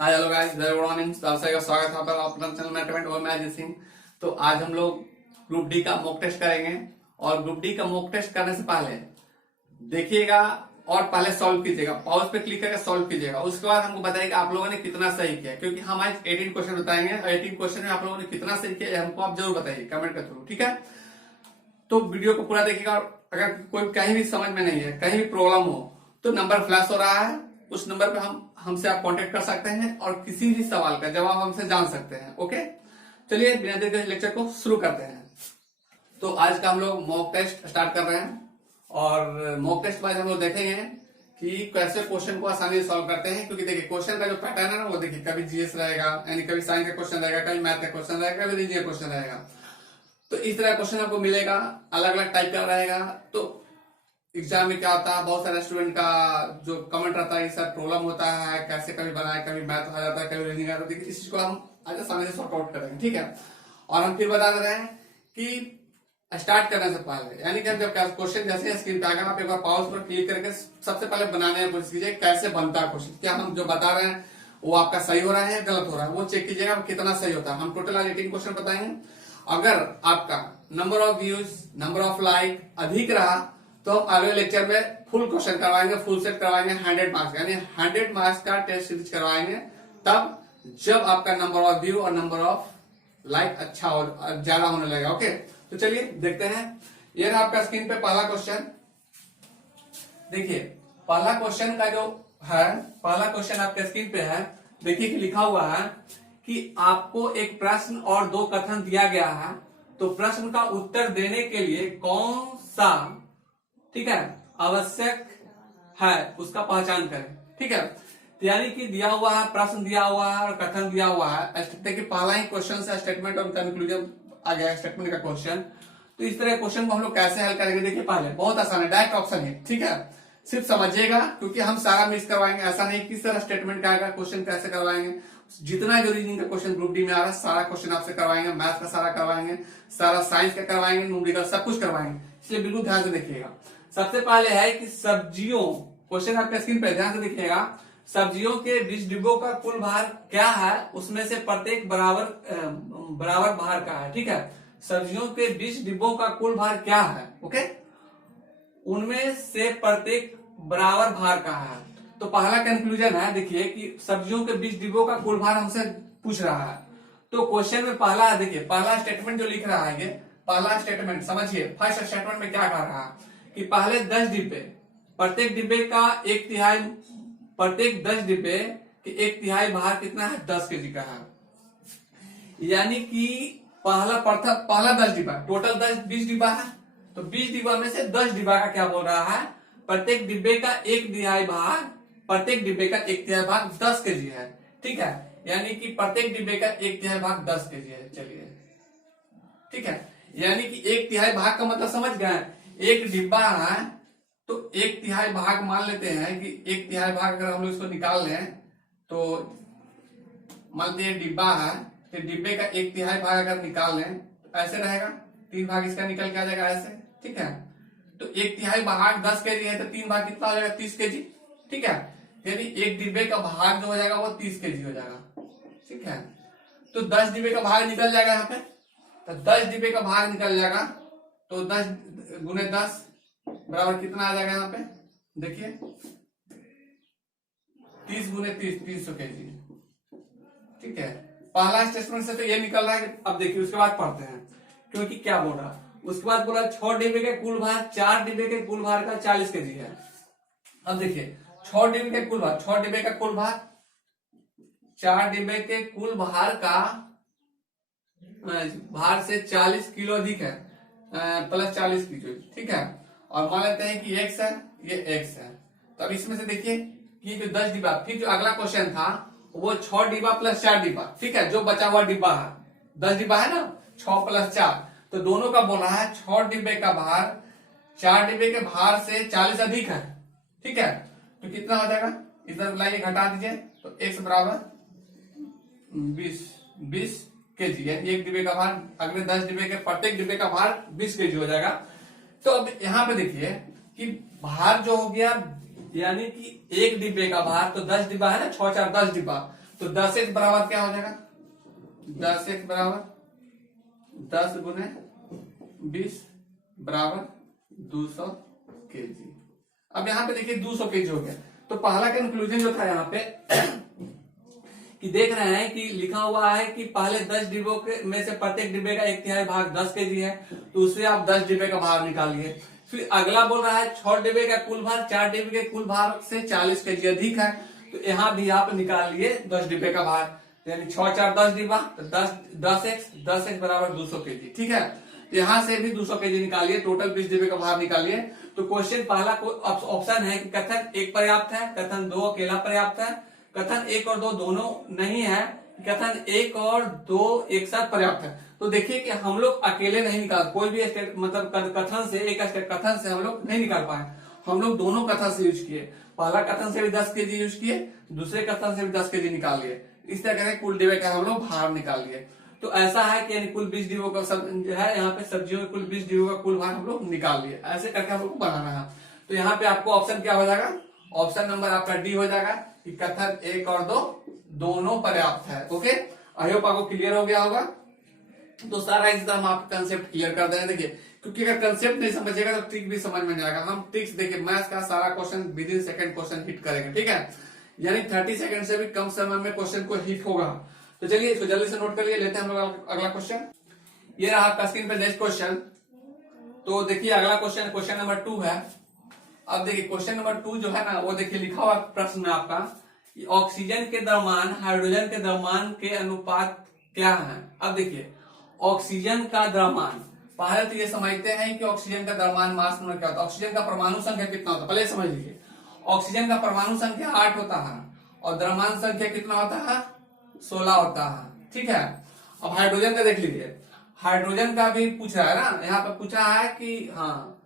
Hi hello guys, very good morning. आप सभी का स्वागत है पर अपना चैनल मैथमेट और मैं अजय सिंह। तो आज हम लोग ग्रुप डी का मॉक टेस्ट करेंगे और ग्रुप डी का मॉक टेस्ट करने से पहले देखिएगा और पहले सॉल्व कीजिएगा, पॉज पे क्लिक करके सॉल्व कीजिएगा। उसके बाद हमको बताइएगा आप लोगों ने कितना सही किया, क्योंकि हम आज 18 क्वेश्चन बताएंगे और 18 क्वेश्चन में आप लोगों ने कितना सही किया ये हमको आप जरूर बताइए कमेंट के थ्रू, ठीक है। तो वीडियो को पूरा देखिएगा और अगर कोई कहीं भी समझ में नहीं है, कहीं भी प्रॉब्लम हो तो नंबर फ्लैश हो रहा है, उस नंबर पे हमसे आप कांटेक्ट कर सकते हैं और किसी भी सवाल का जवाब हमसे जान सकते हैं। ओके, चलिए बिना देर के लेक्चर को शुरू करते हैं। तो आज का हम लोग मॉक टेस्ट स्टार्ट कर रहे हैं और मॉक टेस्ट बाद हम लोग देखेंगे कि कैसे क्वेश्चन को आसानी से सॉल्व करते हैं। क्योंकि देखिए क्वेश्चन का जो पैटर्न है ना वो देखिए कभी जीएस रहेगा, यानी कभी साइंस का क्वेश्चन रहेगा, कभी मैथ का क्वेश्चन रहेगा, कभी रीजनिंग क्वेश्चन रहेगा। तो इस तरह क्वेश्चन आपको मिलेगा, अलग अलग टाइप का रहेगा। तो एग्जाम में क्या होता है, बहुत सारे स्टूडेंट का जो कमेंट रहता है सर प्रॉब्लम होता है, कैसे कभी बनाए, कभी मैथ आ जाता है, कभी रीजनिंग आ जाता है। इस चीज को हम आज आसानी से सॉर्ट आउट करेंगे, ठीक है। और हम फिर बता दे रहे हैं कि स्टार्ट करने से पहले, यानी कि हम जब क्वेश्चन जैसे स्क्रीन पे आएगा आप एक बार पॉज पर क्लिक करके सबसे पहले बनाने की कोशिश कीजिए कैसे बनता है क्वेश्चन। क्या हम जो बता रहे हैं वो आपका सही हो रहा है या गलत हो रहा है, वो चेक कीजिएगा कितना सही होता है। हम टोटल आज 18 क्वेश्चन बताएंगे। अगर आपका number of views, number of like अधिक रहा तो हम अगले लेक्चर में फुल क्वेश्चन करवाएंगे, फुल सेट करवाएंगे 100 मार्क्स, यानी 100 मार्क्स का टेस्ट सीरीज करवाएंगे तब जब आपका नंबर ऑफ व्यू और नंबर ऑफ लाइक अच्छा हो, ज्यादा होने लगेगा। ओके, तो चलिए देखते हैं। ये रहा आपका स्क्रीन पे पहला क्वेश्चन। देखिए पहला क्वेश्चन का जो है, पहला क्वेश्चन आपके स्क्रीन पे है। देखिए कि लिखा हुआ है कि आपको एक प्रश्न और दो कथन दिया गया है, तो प्रश्न का उत्तर देने के लिए कौन सा, ठीक है, आवश्यक है उसका पहचान करें, ठीक है। यानी कि दिया हुआ है, प्रश्न दिया हुआ है और कथन दिया हुआ है। देखिए पहला ही क्वेश्चन से स्टेटमेंट और कंक्लूजन आ गया, स्टेटमेंट का क्वेश्चन। तो इस तरह क्वेश्चन को हम लोग कैसे हल करेंगे, देखिए पहले बहुत आसान है, डायरेक्ट ऑप्शन है, ठीक है। सिर्फ समझिएगा क्योंकि हम सारा मिस करवाएंगे, ऐसा नहीं किस तरह स्टेटमेंट का आएगा, क्वेश्चन कैसे करवाएंगे। जितना जो रीजनिंग का क्वेश्चन ग्रुप डी में आ रहा है सारा क्वेश्चन आपसे करवाएंगे, मैथ का सारा करवाएंगे, सारा साइंस का करवाएंगे, न्यूमेरिकल सब कुछ करवाएंगे, इसलिए बिल्कुल ध्यान से देखिएगा। सबसे पहले है कि सब्जियों, क्वेश्चन आपके स्क्रीन पे ध्यान से देखिएगा, सब्जियों के 20 डिब्बों का कुल भार क्या है, उसमें से प्रत्येक बराबर भार का है, ठीक है। सब्जियों के 20 डिब्बों का कुल भार क्या है, ओके, उनमें से प्रत्येक बराबर भार का है। तो पहला कंक्लूजन है, देखिए कि सब्जियों के 20 डिब्बों का कुल भार हमसे पूछ रहा है। तो क्वेश्चन में पहला देखिए, पहला स्टेटमेंट जो लिख रहा है, ये पहला स्टेटमेंट समझिए। फर्स्ट स्टेटमेंट में क्या कह रहा है कि पहले 10 डिब्बे, प्रत्येक डिब्बे का एक तिहाई, प्रत्येक 10 डिब्बे के एक तिहाई भार कितना है, 10 केजी का है। यानी कि पहला 10 डिब्बा, टोटल 20 डिब्बा है, तो 20 डिब्बा में से 10 डिब्बा का क्या बोल रहा है, प्रत्येक डिब्बे का एक तिहाई भाग, प्रत्येक डिब्बे का एक तिहाई भाग 10 केजी है, ठीक है। यानी कि प्रत्येक डिब्बे का एक तिहाई भाग 10 केजी है। चलिए ठीक है, यानी कि एक तिहाई भाग का मतलब समझ गए, एक डिब्बा है तो एक तिहाई भाग मान लेते हैं कि एक तिहाई भाग अगर हम लोग इसको निकाल लें तो मान लीजिए डिब्बा है तो डिब्बे का एक तिहाई भाग अगर निकाल लें तो ऐसे रहेगा, 3 भाग इसका निकल के आ जाएगा ऐसे, ठीक है। तो एक तिहाई भाग 10 केजी है तो 3 भाग कितना हो जाएगा, 30 केजी, ठीक है। यानी एक डिब्बे का भाग जो हो जाएगा वो 30 केजी हो जाएगा, ठीक है। तो 10 डिब्बे का भाग निकल जाएगा यहाँ पे, तो 10 डिब्बे का भाग निकल जाएगा तो 10 गुने 10 बराबर कितना आ जाएगा यहाँ पे, देखिए 30 गुने 30, 300 केजी, ठीक है। पहला स्टेटमेंट से तो ये निकल रहा है। अब देखिए उसके बाद पढ़ते हैं, क्योंकि क्या बोल रहा, उसके बाद बोला 6 डिब्बे के कुल भार, 4 डिब्बे के कुल भार का 40 केजी है। अब देखिए 6 डिब्बे के कुल भार, 6 डिब्बे का कुल भार, 4 डिब्बे के कुल भार का भार से 40 किलो अधिक है, प्लस 40 किलो, ठीक है। और मान लेते हैं कि x है, ये x है। तो अब इसमें से देखिए कि जो 10 डिब्बा, फिर जो अगला क्वेश्चन था वो 6 डिब्बा प्लस 4 डिब्बा, ठीक है, जो बचा हुआ डिब्बा है 10 डिब्बा है ना, 6 प्लस 4, तो दोनों का बोला है 6 डिब्बे का भार 4 डिब्बे के भार से 40 अधिक है, ठीक है। तो कितना हो जाएगा, इधर लाइए घटा दीजिए, तो x बराबर 20 केजी है। एक डिब्बे का भार, अगले 10 डिब्बे के प्रत्येक डिब्बे का भार 20 केजी हो जाएगा। तो अब यहाँ पे देखिए कि भार जो हो गया, यानी कि एक डिब्बे का भार, तो 10 डिब्बा है ना, 6 4 10 डिब्बा, तो 10x बराबर क्या हो जाएगा, 10x बराबर 10 गुने 20 बराबर 200 kg। अब यहाँ पे देखिए 200 kg हो गया। तो पहला कंक्लूजन जो था यहाँ पे कि देख रहे हैं कि लिखा हुआ है कि पहले 10 डिब्बों के में से प्रत्येक डिब्बे का 1/3 भाग 10 kg है, तो उससे आप 10 डिब्बे का भार निकालिए। फिर अगला बोल रहा है 6 डिब्बे का कुल भार 4 डिब्बे के कुल भार से 40 kg अधिक है, तो यहाँ भी आप निकाल लिए 10 डिब्बे का भार, यानी 6 4 10 डिब्बा, तो 10x बराबर 200 kg। ठीक है, यहाँ से भी 200 kg निकालिए, टोटल 20 डिब्बे का भार निकालिए। तो क्वेश्चन पहला ऑप्शन है कि कथन 1 पर्याप्त है, कथन 2 अकेला पर्याप्त है, कथन 1 और 2 दोनों नहीं है, कथन 1 और 2 एक साथ पर्याप्त है। तो देखिए कि हम लोग अकेले नहीं निकाल, कोई भी मतलब कथन से एक कथन से हम लोग नहीं निकाल पाए, हम लोग दोनों कथन से यूज किए। पहला कथन से भी 10 kg यूज किए, दूसरे कथन से भी 10 kg निकाल लिए। इस तरह के कुल डिब्बे का हम लोग भार निकाल लिए। तो ऐसा है कि यानी कुल 20 डिब्बों का जो है यहाँ पे सब्जियों में कुल 20 डिब्बों का कुल भार हम लोग निकाल लिए। ऐसे करके हम लोग बनाना है। तो यहाँ पे आपको ऑप्शन क्या हो जाएगा, ऑप्शन नंबर आपका डी हो जाएगा कि कथन 1 और 2 दोनों पर्याप्त है। ओके, आई होप आपको क्लियर हो गया होगा। तो सारा एकदम आप कंसेप्ट क्लियर कर देंगे। देखिए, क्योंकि अगर कंसेप्ट नहीं समझेगा तो ट्रिक भी समझ में नहीं आएगा। हम ट्रिक्स देखिए, मैथ्स का सारा question with in second question hit करेंगे। ठीक है, यानी 30 सेकंड से भी कम समय में क्वेश्चन को हिट होगा। तो चलिए इसको जल्दी से नोट कर लिए, लेते हैं हम लोग अगला क्वेश्चन। ये रहा आपका स्क्रीन पे नेक्स्ट क्वेश्चन। तो देखिए अगला क्वेश्चन नंबर 2 है। अब देखिए क्वेश्चन नंबर 2 जो है ना, वो देखिए लिखा हुआ प्रश्न में आपका ऑक्सीजन के द्रव्यमान हाइड्रोजन के द्रव्यमान के अनुपात क्या है। अब देखिए ऑक्सीजन का द्रव्यमान, पहले तो ये समझते हैं कि ऑक्सीजन का द्रव्यमान मास में क्या होता है, ऑक्सीजन का परमाणु संख्या कितना होता है, पहले समझ लीजिए। ऑक्सीजन का परमाणु संख्या 8 होता है और द्रव्यमान संख्या कितना होता है, 16 होता है। ठीक है, अब हाइड्रोजन का देख लीजिए, हाइड्रोजन का भी पूछा है ना, यहाँ पे पूछा है कि हाँ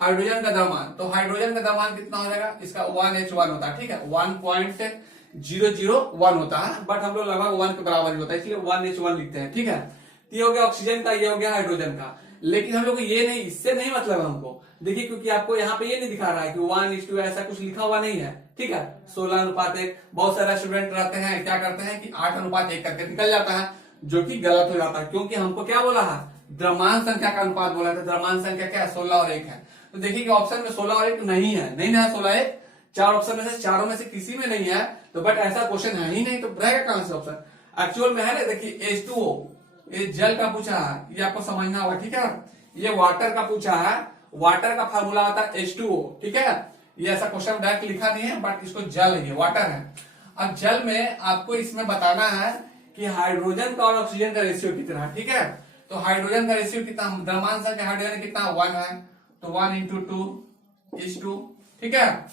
हाइड्रोजन का द्रव्यमान, तो हाइड्रोजन का द्रव्यमान कितना हो जाएगा, इसका 1H1 होता है। ठीक है, 1.001 होता है, बट हम लोग लगभग 1 के बराबर ही होता है, इसलिए 1H1 लिखते हैं। ठीक है, ये हो गया ऑक्सीजन का, ये हो गया हाइड्रोजन का। लेकिन हम लोग को ये नहीं, इससे नहीं मतलब हमको, देखिए क्योंकि आपको यहाँ पे ये नहीं दिखा रहा है कि 1:2 ऐसा कुछ लिखा हुआ नहीं है। ठीक है, 16:1। बहुत सारे स्टूडेंट रहते हैं क्या करते हैं कि 8:1 करके निकल जाता है, जो कि गलत हो जाता है, क्योंकि हमको क्या बोला है, द्रव्यमान संख्या का अनुपात बोला था। द्रव्यमान संख्या क्या है, 16 और 1 है। तो देखिए कि ऑप्शन में 16 और 1 नहीं है, नहीं है 16 1, 4 ऑप्शन में से चारों में से किसी में नहीं है। तो बट ऐसा क्वेश्चन है ही नहीं, तो रहेगा कहां से ऑप्शन, एक्चुअल में है ना। देखिए H2O, ये जल का पूछा है, ये आपको समझना होगा। ठीक है, ये वाटर का पूछा है, वाटर का फार्मूला आता है H2O। ठीक है, ये ऐसा क्वेश्चन डायरेक्ट लिखा नहीं है, बट इसको जल है, वाटर है। अब जल में आपको इसमें बताना है कि हाइड्रोजन का और ऑक्सीजन का रेशियो कितना है। ठीक है, तो हाइड्रोजन का रेशियो कितना, द्रव्यमान संख्या हाइड्रोजन कितना 1 है, तो 1:2:2। ठीक है,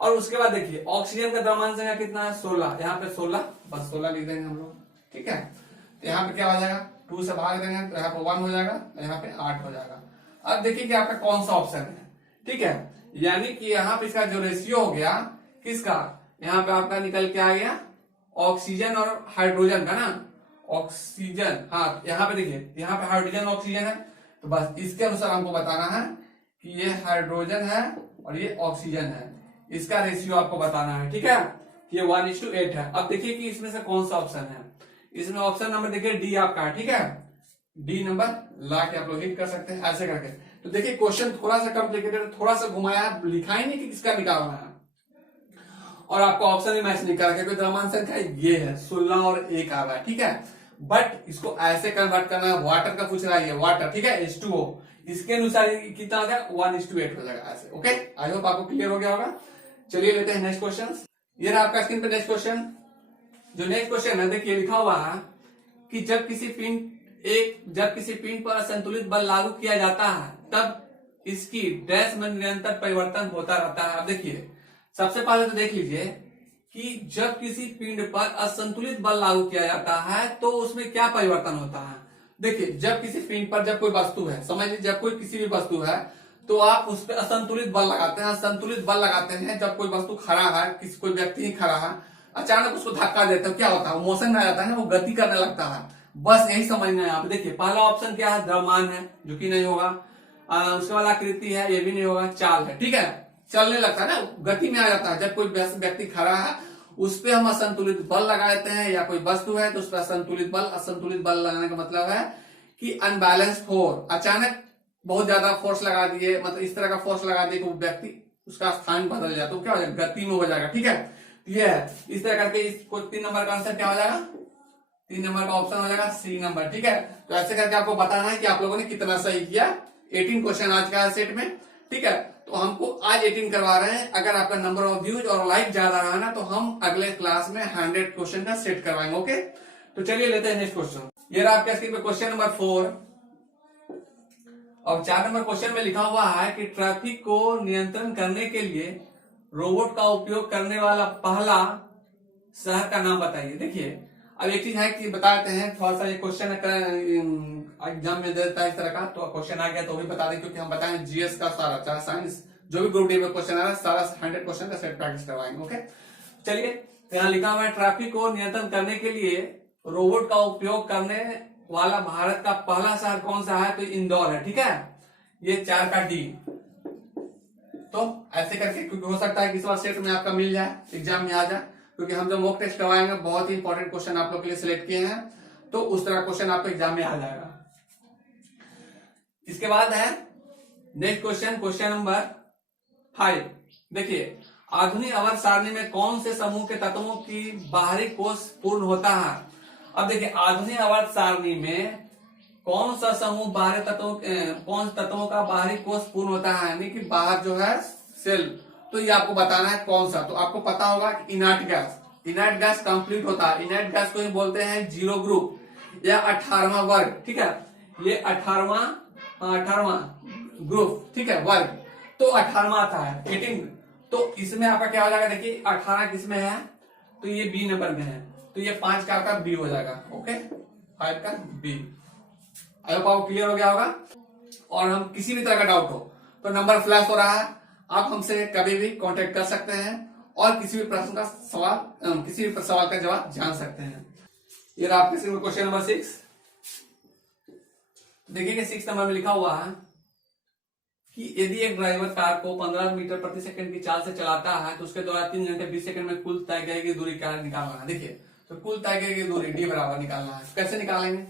और उसके बाद देखिए ऑक्सीजन का द्रव्यमान संख्या कितना है 16, यहाँ पे 16, बस 16 लिख देंगे हम लोग। ठीक है, तो यहाँ पे क्या हो जाएगा, 2 से भाग देंगे तो यहाँ पे 1 हो जाएगा, यहाँ पे 8 हो जाएगा। अब देखिए कि आपका कौन सा ऑप्शन है। ठीक है, यानी कि यहाँ पे इसका जो रेशियो हो गया किसका, यहाँ पे आपका निकल के आ गया ऑक्सीजन और हाइड्रोजन का ना, ऑक्सीजन, हाँ यहाँ पे देखिए, यहाँ पे हाइड्रोजन ऑक्सीजन है, तो बस इसके अनुसार हमको बताना है कि ये हाइड्रोजन है और ये ऑक्सीजन है, इसका रेशियो आपको बताना है। ठीक है, ये 1:8 है। अब देखिए कि इसमें से कौन सा ऑप्शन है, इसमें ऑप्शन नंबर देखिए डी आपका है। ठीक है, डी नंबर ला के आप लोग हिट कर सकते हैं ऐसे करके। तो देखिए क्वेश्चन थोड़ा सा कॉम्प्लिकेटेड, थोड़ा सा घुमाया, लिखा ही नहीं कि किसका निकालना है, और आपको ऑप्शन ही मैच नहीं करा, क्योंकि द्रव्यमान संख्या ये है 16 और 1 आ रहा है। ठीक है, बट इसको ऐसे कन्वर्ट करना है, वाटर का पूछ रहा है, ये वाटर। ठीक है, H2O, इसके अनुसार कितना हो जाएगा 1:8 हो जाएगा ऐसे। ओके, आई होप आपको क्लियर हो गया होगा। चलिए लेते हैं नेक्स्ट क्वेश्चन। ये रहा आपका स्क्रीन पे नेक्स्ट क्वेश्चन। जो नेक्स्ट क्वेश्चन है देखिए लिखा हुआ है कि जब किसी पिंड पर असंतुलित बल लागू किया जाता है तब इसकी डैश में निरंतर परिवर्तन होता रहता है। अब देखिए सबसे पहले तो देख लीजिए कि जब किसी पिंड पर असंतुलित बल लागू किया जाता है तो उसमें क्या परिवर्तन होता है। देखिए जब किसी पिंड पर जब कोई वस्तु है, समझ लीजिए जब कोई किसी भी वस्तु है तो आप उस पर असंतुलित बल लगाते हैं। संतुलित बल लगाते हैं जब कोई वस्तु खड़ा है, किसी कोई व्यक्ति ही खड़ा है, अचानक उसको धक्का देते हो, क्या होता है, मोशन में आ जाता है ना, वो गति करने लगता है। बस यही समझना है आप। देखिए पहला ऑप्शन क्या है, द्रव्यमान है, जो कि नहीं होगा। उसके बाद आकृति है, ये भी नहीं होगा। चाल है, ठीक है, चलने लगता है ना, गति में आ जाता है। जब कोई व्यक्ति खड़ा है उस पे हम असंतुलित बल लगा देते हैं, या कोई वस्तु है तो उस पर असंतुलित बल लगाने का मतलब है कि अनबैलेंस फोर्स, अचानक बहुत ज्यादा फोर्स लगा दिए, मतलब इस तरह का फोर्स लगा दिए कि वो व्यक्ति उसका स्थान बदल जाए तो क्या हो जाएगा, गति में हो जाएगा। ठीक है, ये है इस तरह करके इसको 3 नंबर का आंसर क्या हो जाएगा, 3 नंबर का ऑप्शन हो जाएगा सी नंबर। ठीक है, तो ऐसे करके आपको बताना है कि आप लोगों ने कितना सही किया। 18 क्वेश्चन आज का सेट में। ठीक है, तो हमको आज 18 करवा रहे हैं। अगर आपका नंबर ऑफ व्यूज और लाइक ज्यादा रहा ना तो हम अगले क्लास में 100 क्वेश्चन का सेट करवाएंगे। ओके, तो चलिए लेते हैं नेक्स्ट क्वेश्चन। ये रहा आपके स्क्रीन पे क्वेश्चन नंबर 4। और 4 नंबर क्वेश्चन में लिखा हुआ है कि ट्रैफिक को नियंत्रण करने के लिए रोबोट का उपयोग करने वाला पहला शहर का नाम बताइए। देखिए, अब एक चीज है कि बता देते हैं, थोड़ा सा ये क्वेश्चन एग्जाम में देता है इस तरह का, तो क्वेश्चन आ गया तो भी बता दें, क्योंकि हम बताएं जीएस का सारा, चाहे साइंस जो भी ग्रुप डी में क्वेश्चन आ रहा है सारा 100 क्वेश्चन का सेट प्रैक्टिस करवाएंगे। ओके, चलिए, तो यहाँ लिखा हुआ है ट्रैफिक को नियंत्रण करने के लिए रोबोट का उपयोग करने वाला भारत का पहला शहर कौन सा है, तो इंदौर है। ठीक है, ये 4 का डी। तो ऐसे करके, क्योंकि हो सकता है कि इस बार सेट में आपका मिल जाए, एग्जाम में आ जाए, क्योंकि हम जो मॉक टेस्ट करवाएंगे बहुत ही इंपॉर्टेंट क्वेश्चन आप लोग के लिए सिलेक्ट किए हैं, तो उस तरह क्वेश्चन आपको एग्जाम में आ जाएगा। इसके बाद है नेक्स्ट क्वेश्चन, क्वेश्चन नंबर 5। देखिए, आधुनिक आवर्त सारणी में कौन से समूह के तत्वों की बाहरी कोष पूर्ण होता है। अब देखिए, आधुनिक आवर्त सारणी में कौन सा समूह बाहरी तत्वों, कौन तत्वों का बाहरी कोष पूर्ण होता है, यानी कि बाहर जो है सेल, तो ये आपको बताना है कौन सा। तो आपको पता होगा कि इनर्ट गैस कंप्लीट होता है, इनर्ट गैस को ही बोलते हैं जीरो ग्रुप या 18वां वर्ग। ठीक है, ये 18वां ग्रुप, ठीक है, वर्ग, तो 18वां आता है 18। तो इसमें आपका क्या हो जाएगा, देखिए 18 किसमें है, तो ये बी नंबर में है, तो ये 5 का आपका बी हो जाएगा। ओके, 5 का बी। आई होप आपको क्लियर हो गया होगा। और हम किसी भी तरह का डाउट हो तो नंबर फ्लैश हो रहा है, आप हमसे कभी भी कांटेक्ट कर सकते हैं और किसी भी प्रश्न का सवाल, किसी भी सवाल का जवाब जान सकते हैं। ये रहा आपके क्वेश्चन नंबर 6। देखिए कि 6 नंबर में लिखा हुआ है कि यदि एक ड्राइवर कार को 15 मीटर प्रति सेकंड की चाल से चलाता है तो उसके द्वारा 3 घंटे 20 सेकंड में कुल तय की दूरी क्या निकालना है। देखिए, तो कुल तय की दूरी डी बराबर निकालना है। कैसे निकालेंगे,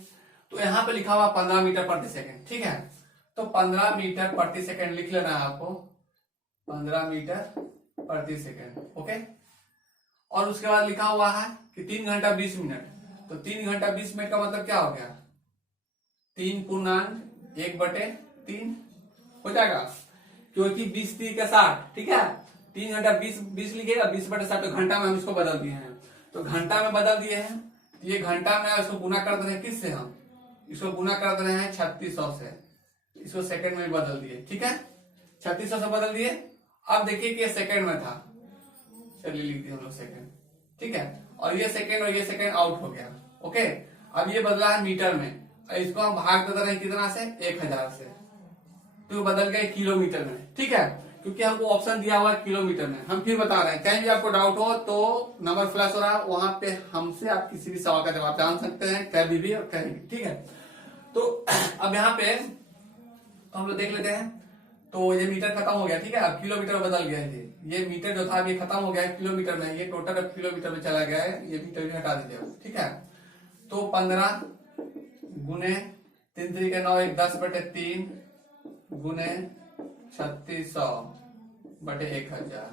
तो यहाँ पे लिखा हुआ 15 मीटर प्रति सेकंड। ठीक है, तो 15 मीटर प्रति सेकंड लिख लेना है आपको, 15 मीटर प्रति सेकंड। ओके, और उसके बाद लिखा हुआ है कि 3 घंटा 20 मिनट, तो 3 घंटा 20 मिनट का मतलब क्या हो गया, 3/1/3 हो जाएगा, क्योंकि 20 का 60। ठीक है, 3 घंटा 20 लिखेगा, 20/60, तो घंटा में हम इसको बदल दिए हैं, तो घंटा में बदल दिए हैं, ये घंटा में इसको गुना कर दे रहे हैं, किससे, हम इसको गुना कर दे रहे हैं 3600 से, इसको सेकंड में बदल दिए। ठीक है, 3600 से बदल दिए। अब देखिए कि ये सेकंड में था, चलिए लिख दिए हम लोग सेकंड। ठीक है, और ये सेकंड और ये सेकंड आउट हो गया। ओके, अब ये बदला है मीटर में, इसको हम भाग दे रहे हैं कितना से, 1000 से, तो बदल गए किलोमीटर में। ठीक है, क्योंकि हमको ऑप्शन दिया हुआ है किलोमीटर में। हम फिर बता रहे हैं, कहीं भी आपको डाउट हो तो नंबर फ्लैश हो रहा है, वहां पे हमसे आप किसी भी सवाल का जवाब जान सकते हैं, कभी भी और कहीं भी। ठीक है, तो अब यहाँ पे हम लोग देख लेते हैं, तो ये मीटर खत्म हो गया। ठीक है, अब किलोमीटर बदल गया है, ये मीटर जो था ये खत्म हो गया है किलोमीटर में, ये टोटल अब किलोमीटर में चला गया है, ये मीटर भी हटा दीजिए। ठीक है, तो 15 गुने 3 3 के 9 1 10/3 गुने 3600 बटे 1000।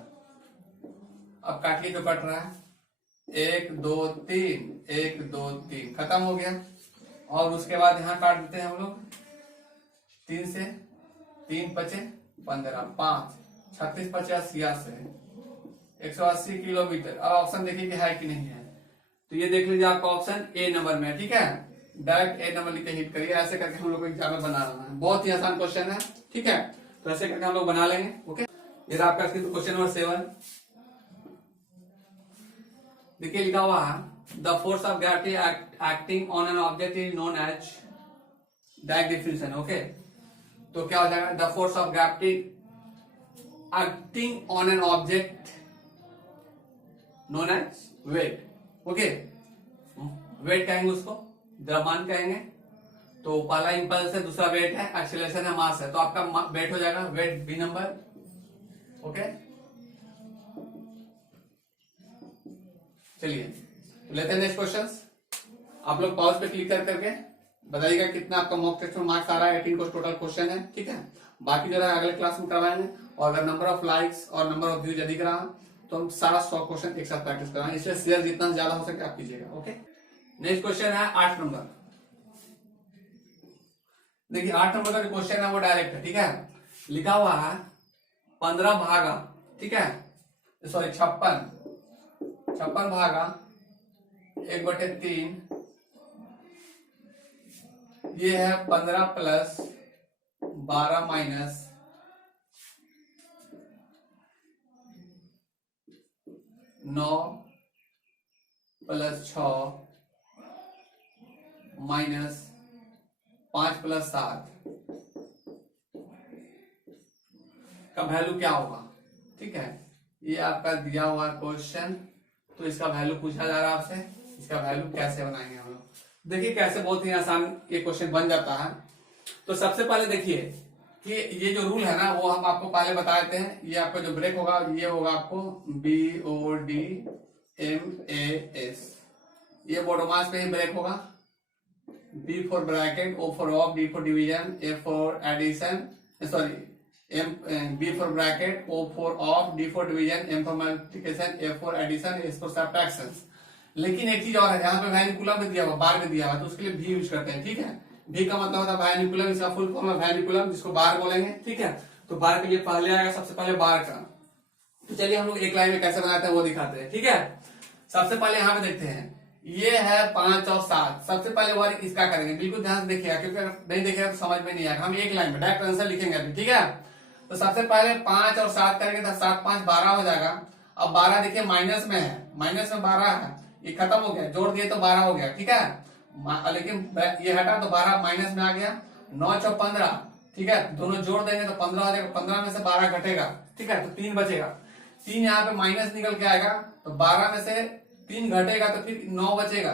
अब काटिए जो कट रहा है, 1 2 3 1 2 3 खत्म हो गया। और उसके बाद यहाँ काट देते हैं हम लोग 3 से, 3 5 15 5 36 50 86 180 किलोमीटर। अब ऑप्शन देखिए कि है कि नहीं है, तो ये देख लीजिए आपका ऑप्शन ए नंबर में है। ठीक है, डायरेक्ट ए नंबर लिख के हिट करिए, ऐसे करके हम लोग को एग्जाम में बनाना है, बहुत ही आसान क्वेश्चन है। ठीक है, तो ऐसे करके हम लोग बना लेंगे। ओके, ये आपका क्वेश्चन नंबर 7। देखिए लिखा हुआ है, the force of gravity acting on an object is known as, direct definition. Okay, तो क्या हो जाएगा, the force of gravity acting on an object known as weight. Okay, weight कहेंगे उसको, द्रव्यमान कहेंगे। तो पहला इंपल्स है, दूसरा वेट है, एक्सीलरेशन है, मास है, तो आपका वेट हो जाएगा, वेट बी नंबर। ओके, चलिए लेते हैं नेक्स्ट क्वेश्चन। आप लोग पॉज पे क्लिक करके बताइएगा कितना आपका मॉक टेस्ट में मार्क्स आ रहा है। 18 को टोटल क्वेश्चन है, ठीक है। बाकी जो है अगले क्लास में करवाएंगे, और अगर नंबर ऑफ लाइक्स और नंबर ऑफ व्यूज अधिक रहा तो हम सारा 100 क्वेश्चन एक साथ प्रैक्टिस कराएंगे, इसलिए शेयर जितना ज्यादा हो सके आप कीजिएगा। ओके, नेक्स्ट क्वेश्चन है 8 नंबर। देखिए 8 नंबर का जो क्वेश्चन है वो डायरेक्ट है, ठीक है। लिखा हुआ है 15 भागा, ठीक है, सॉरी 56 भागा 1/3, ये है 15 plus 12 minus 9 plus 6 minus 5 plus 7 का वैल्यू क्या होगा, ठीक है। ये आपका दिया हुआ क्वेश्चन, तो इसका वैल्यू पूछा जा रहा है आपसे, इसका वैल्यू कैसे बनाएंगे हम लोग। देखिए कैसे, बहुत ही आसान ये क्वेश्चन बन जाता है। तो सबसे पहले देखिए कि ये जो रूल है ना वो हम आपको पहले बता देते हैं। ये आपका जो ब्रेक होगा ये होगा आपको BODMAS, ये बोडोमास पे ही ब्रेक होगा। B for bracket, O for of, D for division, A for addition, sorry B for bracket, O for of, D for division, M for multiplication, A for addition, S for subtraction. लेकिन एक चीज और है, यहाँ पे वैनिकुलम में दिया हुआ, बार में दिया हुआ, तो उसके लिए भी यूज करते हैं, ठीक है। भी का मतलब होता है वैनिकुलम, इसका फुल फॉर्म है वैनिकुलम, जिसको बार बोलेंगे, ठीक है। तो बार के लिए पहले आएगा सबसे पहले बार का। तो चलिए हम लोग एक लाइन में कैसे बनाते हैं वो दिखाते हैं, ठीक है। सबसे पहले यहाँ पे देखते हैं, ये है 5 और 7। सबसे पहले वर्क इसका करेंगे, बिल्कुल ध्यान से देखिएगा, क्योंकि नहीं देखेगा तो समझ में नहीं आएगा। हम एक लाइन में डायरेक्ट आंसर लिखेंगे अभी, ठीक है। तो सबसे पहले 5 और 7 करेंगे तो 7 5 12 हो जाएगा। अब 12 देखिए माइनस में है, माइनस में 12 है, ये खत्म हो गया, जोड़ दिए तो 12 हो गया, ठीक है। लेकिन ये हटा तो 12 माइनस में आ गया। 9 × 15, ठीक है, दोनों जोड़ देंगे तो 15 हो जाएगा। 15 में से 12 घटेगा, ठीक है, तो 3 बचेगा। 3 यहाँ पे माइनस निकल के आएगा, तो 12 में से 3 घटेगा तो फिर 9 बचेगा।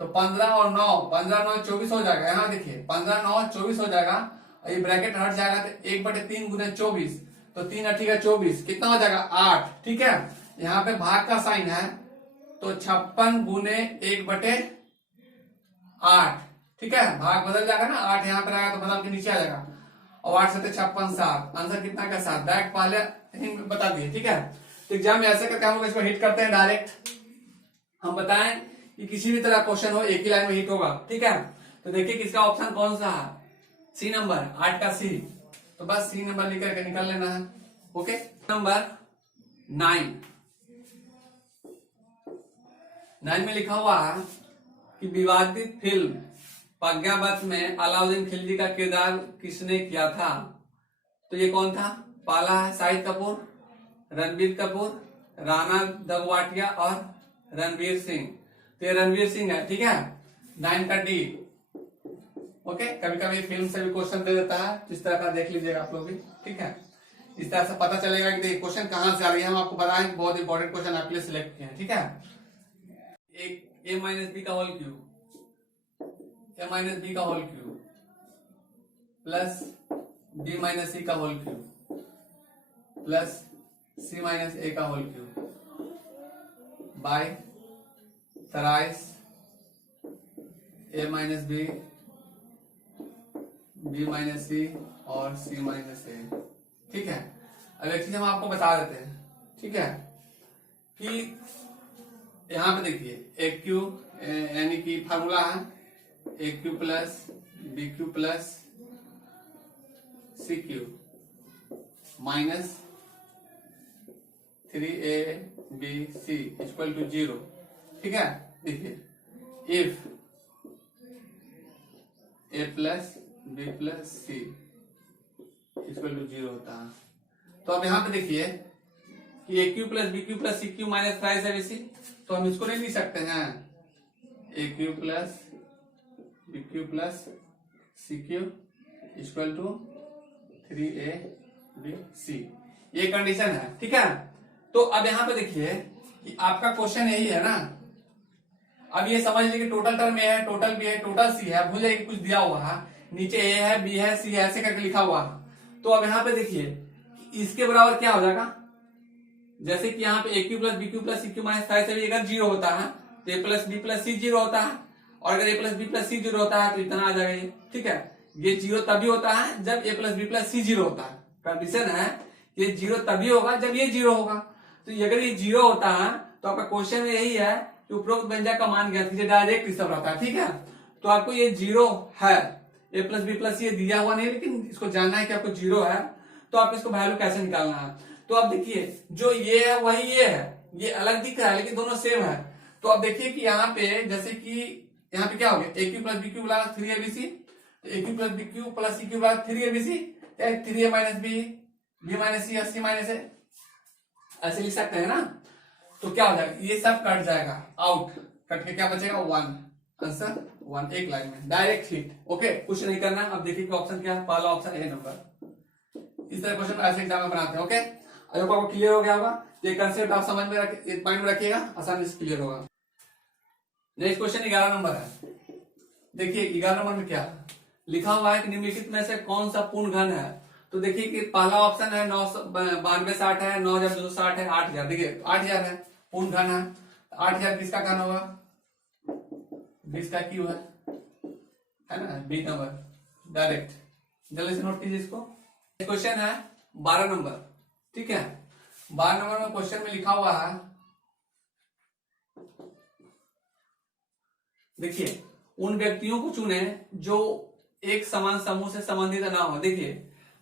तो 15 और 9, 15 9 24 हो जाएगा। यहाँ देखिए 15 9 24 हो जाएगा, और ये ब्रैकेट हट जाएगा तो 1/3 गुने 24, तो 3 8 24, कितना हो जाएगा 8, ठीक है। यहाँ पे भाग का साइन है, तो 56 गुने 1/8, ठीक है। भाग बदल जाएगा ना, 8 यहाँ पे रहेगा तो बदल के नीचे आ जाएगा, और 8 से 56 7, आंसर कितना का 7, डायरेक्ट पहले ही बता दिए, ठीक है। तो एग्जाम में ऐसे करके हम लोग इसको हिट करते हैं डायरेक्ट। हम बताएं कि किसी भी तरह क्वेश्चन हो एक ही लाइन में हिट होगा, ठीक है। तो देखिए किसका ऑप्शन कौन सा है, सी नंबर, 8 का सी। तो बस सी नंबर लिख करके निकल लेना है। ओके, नंबर 9 में लिखा हुआ है कि विवादित फिल्म प्रज्ञावत में अलाउद्दीन खिलजी का किरदार किसने किया था। तो ये कौन था, पहला है शाहिद कपूर, रणबीर कपूर, राणा दगवाटिया और रणवीर सिंह। तो ये रणवीर सिंह है, ठीक है। 9 का डी। ओके, कभी कभी फिल्म से भी क्वेश्चन दे देता है, इस तरह का देख लीजिएगा आप लोग भी, ठीक है। इस तरह से पता चलेगा कि देखिए क्वेश्चन कहां से आ रही है। हम आपको बताएं बहुत इंपॉर्टेंट क्वेश्चन आपके लिए सिलेक्ट किए हैं, ठीक है। एक a माइनस बी का whole cube, a minus B का whole cube plus b minus C का whole cube plus c minus A का whole cube by 23 a minus B, b minus C और c माइनस ए, ठीक है। अब एक चीज हम आपको बता देते हैं, ठीक है, कि यहाँ पे देखिए ए क्यूब यानी कि फार्मूला है A cube plus B cube plus C cube minus 3abc equal to 0, ठीक है। देखिए if a plus B plus C equal to 0 होता है। तो अब यहाँ पे देखिए कि A cube plus B cube plus C cube minus 3abc, तो हम इसको नहीं लिख सकते हैं A cube plus B cube plus C cube equal to 3abc, ये कंडीशन है, ठीक है। तो अब यहाँ पे देखिए कि आपका क्वेश्चन यही है ना। अब ये समझ लीजिए कि टोटल टर्म ए है, टोटल बी है, टोटल सी है, भूल जाइए कुछ दिया हुआ है, नीचे ए है, बी है, सी है, ऐसे करके लिखा हुआ है। तो अब यहाँ पे देखिए इसके बराबर क्या हो जाएगा, जैसे कि यहाँ पे A cube plus B cube plus C cube minus five से भी अगर जीरो होता है तो A plus B plus C zero होता है, और अगर A plus B plus C zero होता है तो इतना आ जाएगा ये। ठीक है, ये जीरो तभी होता है जब ए plus B plus C zero होता है। कंडीशन है ये जीरो तभी होगा जब ये जीरो होगा। तो अगर ये जीरो होता है तो आपका क्वेश्चन में यही है कि उपरोक्त व्यंजक का मान ज्ञात कीजिए, डायरेक्ट इस सब रहता है। ठीक है, तो आपको ये जीरो है, ए प्लस बी प्लस ये दिया हुआ नहीं, लेकिन इसको जानना है कि आपको जीरो है, तो आप इसको वैल्यू कैसे निकालना है। तो आप देखिए जो ये है वही ये है, ये अलग दिख रहा है लेकिन दोनों सेम है। तो आप देखिए कि यहाँ पे जैसे कि यहाँ पे क्या हो गया, A cube plus B cube plus 3abc, तो A cube plus B cube plus C cube plus 3abc, 3a minus B minus C C minus A, ऐसे लिख सकते हैं ना। तो क्या हो जाएगा, ये सब कट जाएगा आउट, कट के क्या बचेगा 1, आंसर 1, एक लाइन में डायरेक्ट हिट। ओके, कुछ नहीं करना। अब देखिए कि ऑप्शन क्या है, पहला ऑप्शन ए नंबर। इस तरह क्वेश्चन ऐसे एग्जाम में बनाते हैं। ओके, अगर आपको क्लियर हो गया होगा तो ये कंसेप्ट आप समझ में माइंड में रखिएगा, आसानी से क्लियर होगा। नेक्स्ट क्वेश्चन 11 नंबर है। देखिए 11 नंबर में क्या लिखा हुआ है कि निम्नलिखित में से कौन सा पूर्ण घन है। तो देखिए कि पहला ऑप्शन है 99260 है, 9260 है, 8000। देखिए 8000 है, पूर्ण घन है। 8000 किसका घन होगा, 20 का क्यू है ना, बी नंबर डायरेक्ट। जल्दी से नोट कीजिए इसको। क्वेश्चन है 12 नंबर। ठीक है, 12 नंबर में क्वेश्चन में लिखा हुआ है, देखिए उन व्यक्तियों को चुने जो एक समान समूह से संबंधित ना हो। देखिए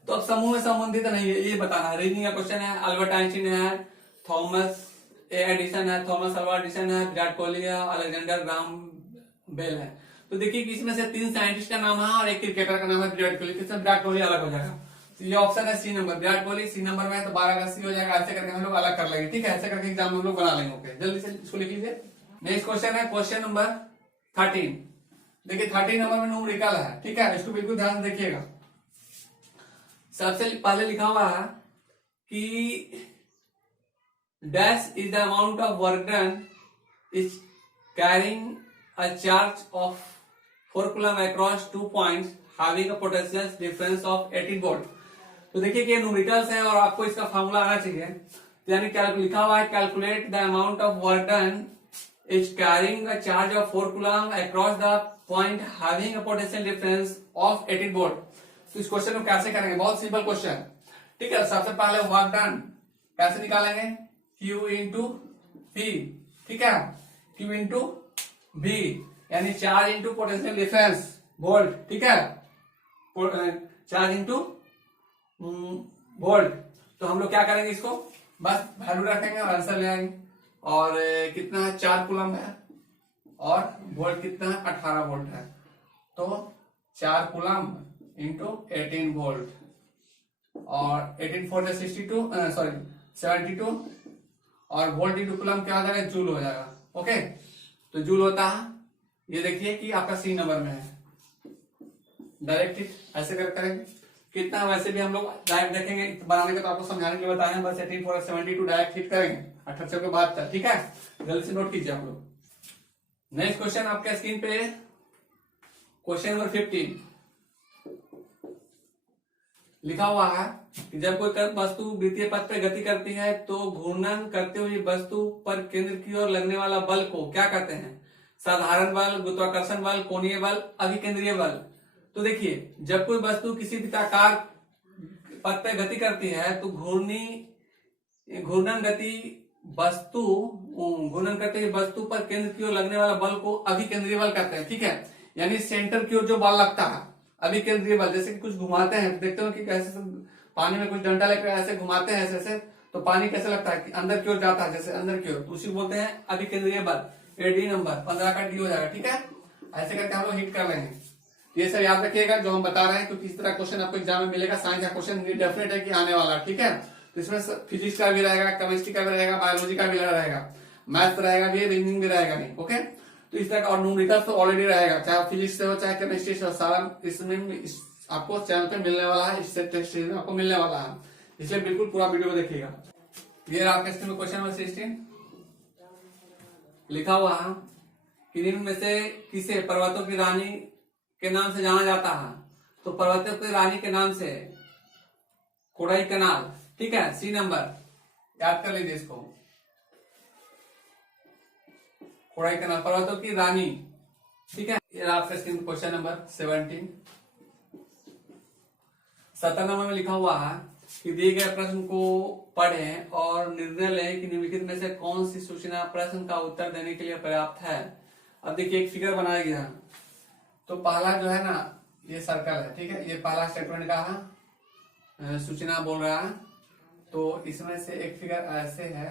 तो अब समूह में संबंधित नहीं है ये बताना है। रीजनिंग का क्वेश्चन है, अल्बर्ट आइंस्टीन है, थॉमस एडिसन है, थॉमस अल्वा एडिसन है, विराट कोहली है, अलेक्जेंडर ग्राहम बेल है। तो देखिए कि इसमें से 3 साइंटिस्ट का नाम है और एक क्रिकेटर का नाम है विराट कोहली। किसमें विराट कोहली अलग हो जाएगा, तो ये ऑप्शन है C number, Virat Kohli C number में, तो 12 का सी हो जाएगा। ऐसे करके हम लोग अलग कर लेंगे। ठीक है, ऐसे करके एग्जाम में हम लोग बना लेंगे। ओके, जल्दी से इसको लिख लीजिए। नेक्स्ट क्वेश्चन है क्वेश्चन नंबर 13। देखिए 13 नंबर में न्यूमेरिकल है। ठीक है, इसको बिल्कुल ध्यान से देखिएगा। सबसे पहले लिखा हुआ है कि dash is the amount of work done is carrying a charge of 4 coulomb across 2 points having a potential difference of 18 volt. तो देखिए कि ये न्यूमेरिकल्स है और आपको इसका फॉर्मूला आना चाहिए। तो यानी क्या लिखा हुआ है, calculate the amount of work done is carrying a charge of 4 coulomb across the point having a potential difference of 18 volt. तो इस क्वेश्चन को कैसे करेंगे, बहुत सिंपल क्वेश्चन। ठीक है, सबसे पहले वर्क डन कैसे निकालेंगे, Q इंटू V। ठीक है, Q इंटू V यानी charge into potential difference volt. ठीक है, चार्ज इंटू वोल्ट। तो हम लोग क्या करेंगे, इसको बस वैल्यू रखेंगे और आंसर ले आएंगे। और कितना है, 4 कूलम है और वोल्ट कितना है, 18 वोल्ट है। तो 4 कूलम इंटू 18 वोल्ट और 18 4 62 सॉरी 72 और वोल्ट इंटू कूलम क्या हो जाएगा, जूल हो जाएगा। ओके, तो जूल होता है, ये देखिए कि आपका सी नंबर में है। डायरेक्ट ऐसे कर करेंगे कितना, वैसे भी हम लोग डायरेक्ट देखेंगे बनाने के, तो आपको समझाने के लिए बताए हैं। बस 18 4 72 डायरेक्ट हिट करेंगे 78 के बाद तक। ठीक है, जल्दी से नोट कीजिए आप लोग। नेक्स्ट क्वेश्चन आपके स्क्रीन पे क्वेश्चन नंबर 15 लिखा हुआ है कि जब कोई वस्तु वृत्तीय पथ पर गति करती है तो घूर्णन करते हुए वस्तु पर केंद्र की ओर लगने वाला बल को क्या कहते हैं, साधारण बल, गुरुत्वाकर्षण बल, कोणीय बल, अभिकेंद्रीय बल। तो देखिए जब कोई वस्तु किसी वृत्ताकार पथ पर गति करती है तो घूर्णन करते हुए वस्तु पर केंद्र की ओर लगने वाला बल को अभिकेंद्रीय बल कहते हैं। ठीक है, यानी सेंटर की ओर जो बल लगता है अभिकेंद्रीय बल। जैसे कि कुछ घुमाते हैं तो देखते हो कि कैसे पानी में कुछ डंडा लेकर ऐसे घुमाते हैं ऐसे, तो पानी कैसे लगता है कि अंदर की ओर जाता है, जैसे अंदर की ओर, तो उसी बोलते हैं अभिकेंद्रीय बल। एडी नंबर 15 का डी हो जाएगा। ठीक है, ऐसे करके हम लोग हिट कर लेंगे। ये सब याद रखिएगा जो हम बता रहे हैं, क्योंकि इस तरह क्वेश्चन आपको एग्जाम में मिलेगा। साइंस का क्वेश्चन डेफिनेट है कि आने वाला। ठीक है, तो इसमें फिजिक्स का भी रहेगा, केमिस्ट्री का भी रहेगा, बायोलॉजी का भी रहेगा, मैथ्स रहेगा भी, रीजनिंग भी रहेगा नहीं। ओके, तो इस तरह का और न्यूमेरिकल तो ऑलरेडी रहेगा, चाहे फिजिक्स से हो चाहे केमिस्ट्री से हो, सारा इसमें आपको चैनल पे मिलने वाला है, इससे टेस्ट सीरीज में आपको मिलने वाला है, इसलिए बिल्कुल पूरा वीडियो देखिएगा। ये आपके स्क्रीन में क्वेश्चन नंबर 16 लिखा हुआ है कि निम्न में से किसे पर्वतों की रानी के नाम से जाना जाता है। तो पर्वतों की रानी के नाम से कोडाई कनाल। ठीक है, सी नंबर। याद कर लीजिए इसको। कोड़ाई कैनाल, पर्वतों की रानी, ठीक है। ये आपका स्क्रीन क्वेश्चन नंबर 17। 17 नंबर में लिखा हुआ है कि दिए गए प्रश्न को पढ़ें और निर्णय लें कि निम्नलिखित में से कौन सी सूचना प्रश्न का उत्तर देने के लिए पर्याप्त है। अब देखिए एक फिगर बनाया गया, तो पहला जो है ना ये सर्कल है, ठीक है। ये पहला स्टेटमेंट का है, सूचना बोल रहा है। तो इसमें से एक फिगर ऐसे है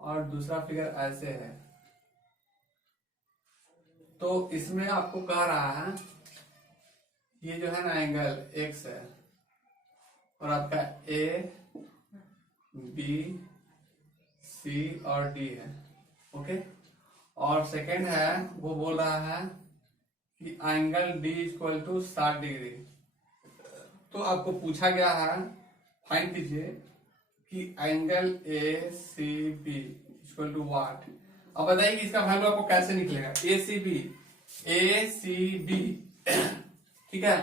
और दूसरा फिगर ऐसे है। तो इसमें आपको कह रहा है ये जो है ना एंगल एक्स है और आपका ए बी सी और डी है, ओके। और सेकंड है वो बोल रहा है कि एंगल डी इक्वल टू 60 डिग्री। तो आपको पूछा गया है फाइंड कीजिए कि angle A C B equal to what. अब बताइए कि इसका वैल्यू आपको कैसे निकलेगा। ए सी बी ठीक है,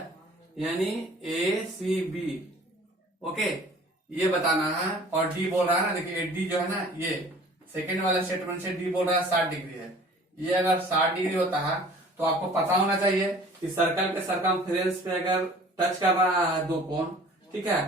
यानी ए सी बी, ओके, ये बताना है। और डी बोल रहा है ना, देखिए डी जो है ना ये सेकेंड वाला स्टेटमेंट से डी बोल रहा है 60 डिग्री है। ये अगर 60 डिग्री होता है तो आपको पता होना चाहिए कि सर्कल के सरकमफ्रेंस पे अगर टच कर रहा है दो कोण, ठीक है,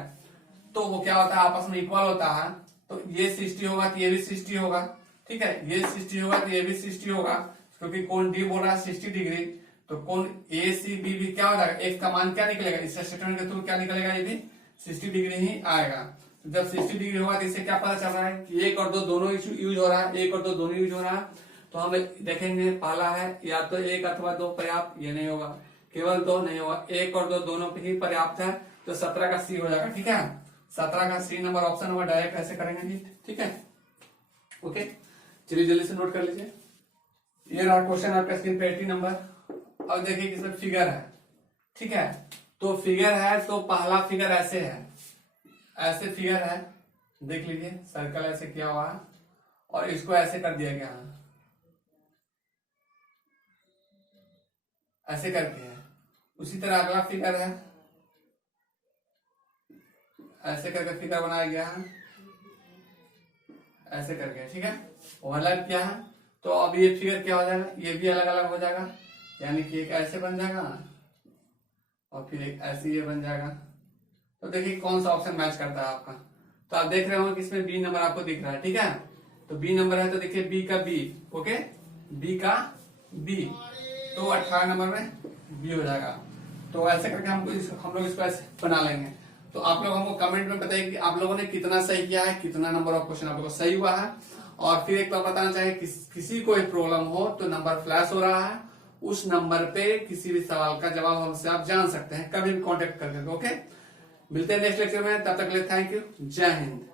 तो वो क्या होता है आपस में इक्वल होता है। तो ये 60 होगा तो ये भी 60 होगा, ठीक है। ये 60 होगा तो ये भी 60 होगा, क्योंकि कोण डी बोल रहा है 60 डिग्री। तो कोण ए सी बी भी क्या हो जाएगा, एक्स का मान क्या निकलेगा, इस स्टेटमेंट के थ्रू क्या निकलेगा, ये भी 60 डिग्री ही आएगा। तो जब 60 डिग्री होगा तो इससे क्या पता चल रहा है कि एक और दो दोनों यूज हो रहा है, एक और दो दोनों यूज हो रहा है। तो हम देखेंगे पहला है या तो एक अथवा दो पर्याप्त, ये नहीं होगा, केवल दो नहीं होगा, एक और दो दोनों पे ही पर्याप्त है। तो 17 का सी हो जाएगा, ठीक है। 17 का C number option number direct ऐसे करेंगे जी, ठीक है, ओके। चलिए जल्दी से नोट कर लीजिए। ये रहा क्वेश्चन आपका स्क्रीन पे 80 नंबर। अब देखिए किसमें फिगर है, ठीक है। तो फिगर है तो पहला फिगर ऐसे है, ऐसे फिगर है, देख लीजिए सर्कल ऐसे किया हुआ है और इसको ऐसे कर दिया गया है, ऐसे करके है। उसी तरह अगला फिगर है, ऐसे करके फिगर बनाया गया है, ऐसे करके, ठीक है, ओवरलैप किया है। तो अब ये फिगर क्या हो जाएगा, ये भी अलग अलग हो जाएगा, यानी कि एक ऐसे बन जाएगा और फिर एक ऐसे ये बन जाएगा। तो देखिए कौन सा ऑप्शन मैच करता है आपका। तो आप देख रहे हो कि इसमें बी नंबर आपको दिख रहा है, ठीक है। तो बी नंबर है तो देखिए बी का बी, ओके, बी का बी, तो 18 नंबर में बी हो जाएगा। तो ऐसे करके हम लोग इसको ऐसे बना लेंगे। तो आप लोग हमको कमेंट में बताइए कि आप लोगों ने कितना सही किया है, कितना नंबर ऑफ क्वेश्चन आप लोगों को सही हुआ है। और फिर एक बार बताना चाहिए किसी को प्रॉब्लम हो तो नंबर फ्लैश हो रहा है, उस नंबर पे किसी भी सवाल का जवाब हमसे आप जान सकते हैं, कभी भी कांटेक्ट करके, ओके। मिलते हैं नेक्स्ट लेक्चर में, तब तक के लिए थैंक यू, जय हिंद।